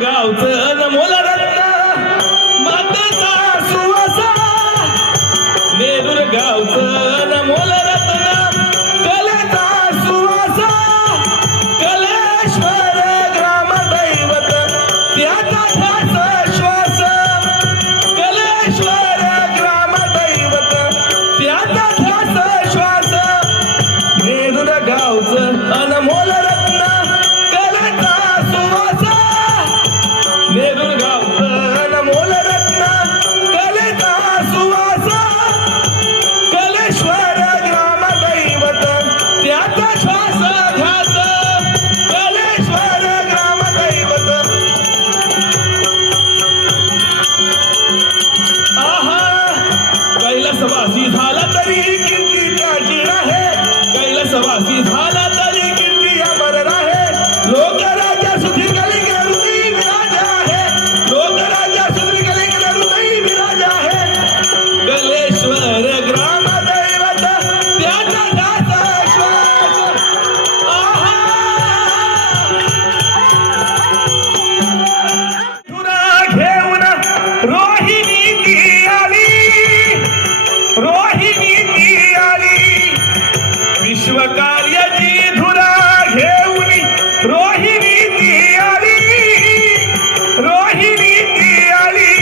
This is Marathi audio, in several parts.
गावचं अनमोल रत्न मातेचा सुवासा नेरूर गावचं अनमोल रत्न कलेचा सुवासा कलेश्वर ग्रामदैवत त्याचा ध्यास श्वास कलेश्वर ग्रामदैवत त्याचा ध्यास श्वास नेरूर गावचं अनमोल रत्न कलेचा सुवासा नेरूर गावचं अनमोल रत्न कलेचा सुवासा कलेश्वर ग्रामदैवत त्याचा श्वास ध्यास कलेश्वर ग्रामदैवत आहा कैलासवासी झाला तरी कीर्तीचा जीण आहे कैलासवासी झाला तरी कीर्ती अमर राहे लोकराजा सुधीर कलिंग हृदयी विराज आहे लोकराजा सुधीर कलिंग हृदयी विराज आहे कलेश्वर ग्रामदैवत त्याचा ध्यास श्वास आहा तुरा घेऊन रोहिणी ती आली रोहिणी ती आली विश्वकार्याची धुरा घेऊन रोहिणी ती आली रोहिणी ती आली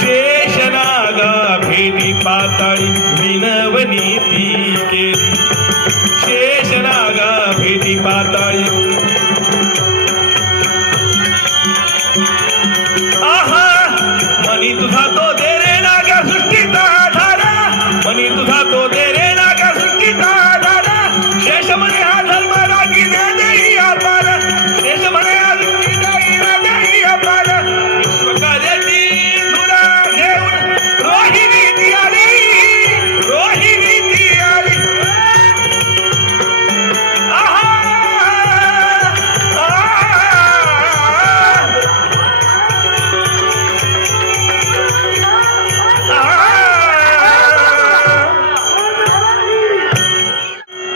शेषनागा भेटी पाताळी विनवनी ती केली शेषनागा भेटी पाताळी आहा मनी तुझा तो दे रे नागा सृष्टीचा आधार मनी तुझा तो दे रे नागा सृष्टीचा आधार शेष म्हणे हा धर्म रागी देई अपार शेष म्हणे हा सृष्टी देई अपार विश्वकार्याची धुरा घेऊन रोहिणी ती आली रोहिणी ती आली आहा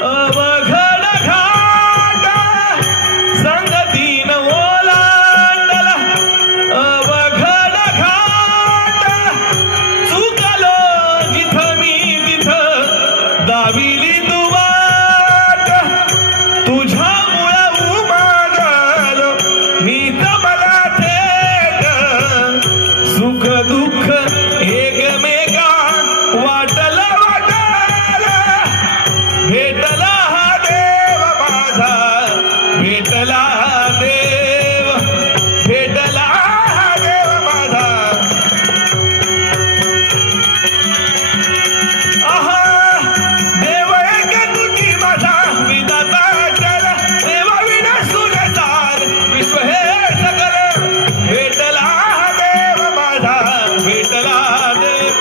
अवघड घाट संगतीन ओलांडला अवघड घाट चुकलो जिथं मी तिथं दाविली तू वाट तुझ्यामुळं उमागलो मी तबला थेट सुख दुःख एकमेका वाटला वाटाला भेटला हा देव माझा भेटला हा देव भेटला हा देव माझा आहा देव एक तुझी माझा विधाता चल देवा विना सुरसार विश्व हे सकल भेटला हा देव माझा भेटला हा देव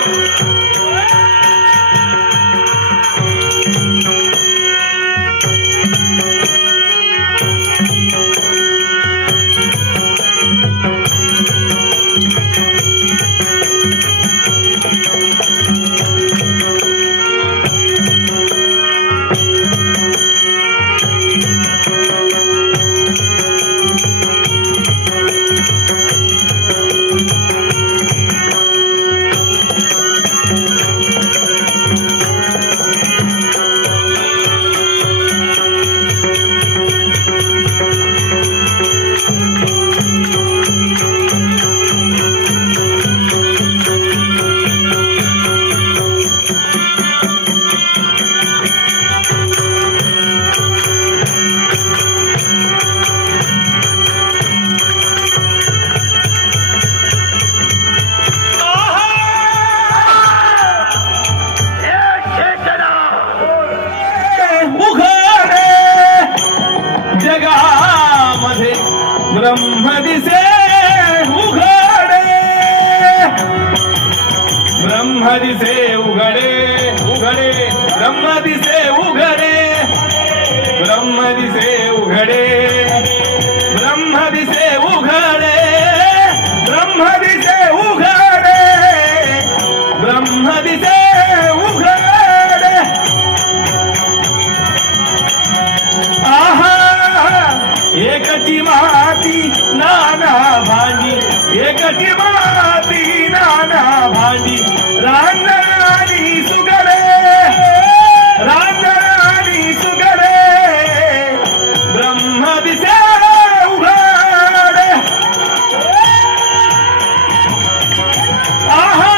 जगामध्ये ब्रह्म दिसे उघडे ब्रह्म दिसे उघडे उघडे ब्रह्म दिसे उघडे ब्रह्म दिसे उघडे ब्रह्म दिसे उघडे ब्रह्म दिसे उघडे ब्रह्म दिसे उघडे आहा एकची माती नाना भांडी एकटी माती नाना भांडी रांजण आणि सुगडे रांजण आणि सुगडे ब्रह्म दिसे उघडे आहा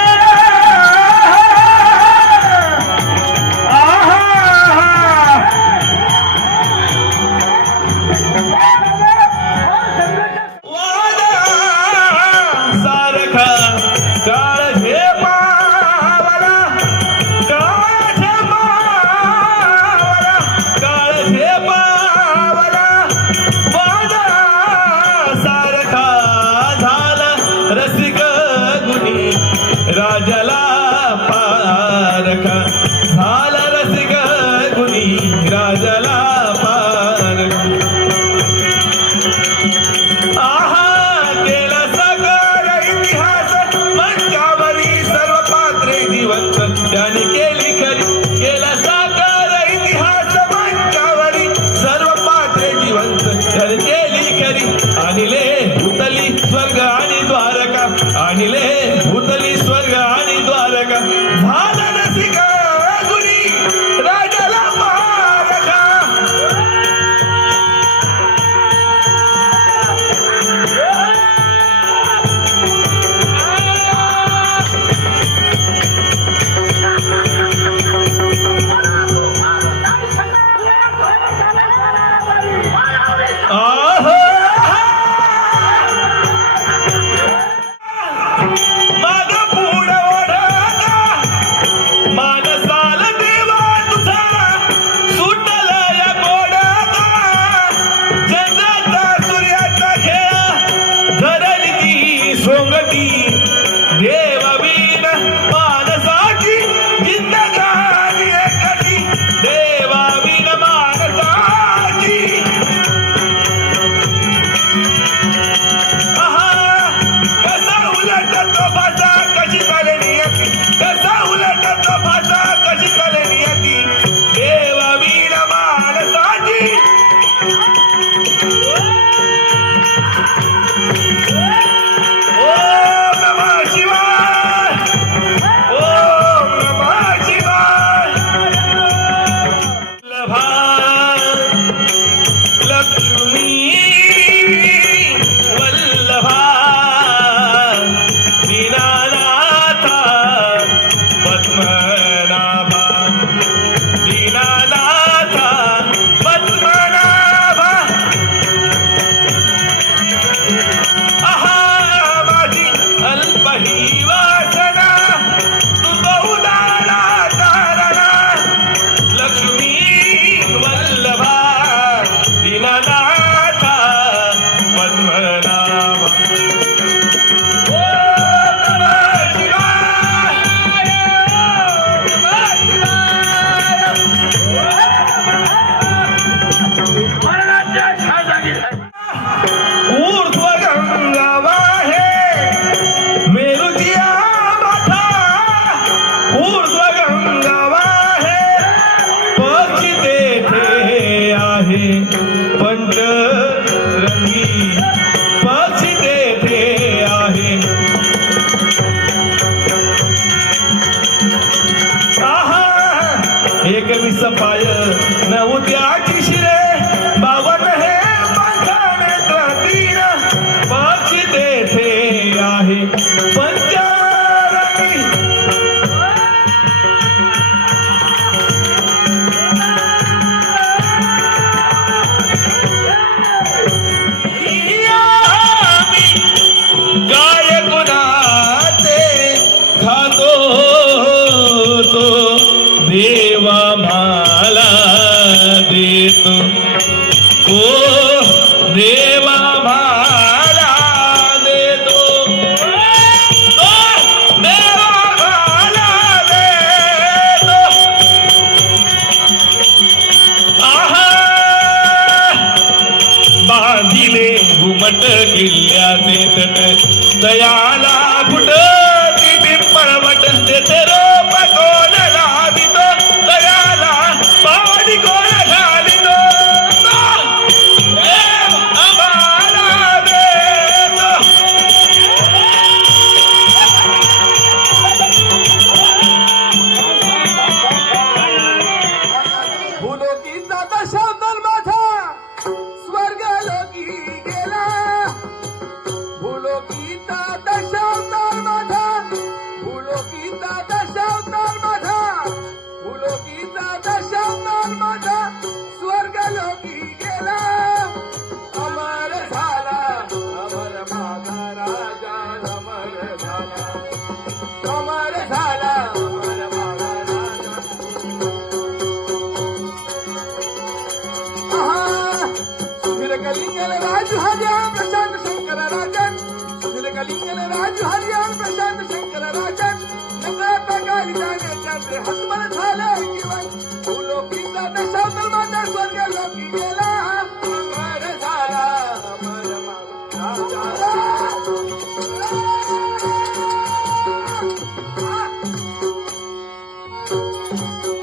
राजाला पारखा झाला रसिक गुणी राजाला पारखा आहा केला साकार इतिहास मंचावरी सर्व पात्रे जिवंत त्याने केली खरी केला साकार इतिहास मंचावरी सर्व पात्रे जिवंत त्याने केली खरी आणिले भूतली स्वर्ग आणि द्वारका आणिले भूतली स्वर्ग आणि द्वारका झाला रसिक गुणी राजाला पारखा देवावीन मानसाची जिंदगानी एकटी देवावीन मानसाची आहा कसा उलटतो भाषा कशी चाले नियती कसा उलटतो भाषा कशी चाले नियती देवावीन मानसाची पंचरंगी पक्षी तेथे आहे आहा एकवीस पाय नवत्याची शिरे बावन हे पंखाने तीन पक्षी तेथे आहे पंचरंगी देवा मला देतो ओ देवा मला देतो तो देवा मला देतो आहा बांधिले घुमट किल्ल्याचे तट दयाला कुठ ती पिंपळवट तेथे रोप कोण लावितो दयाला पाणी कोण घालितो देव आम्हाला देतो रे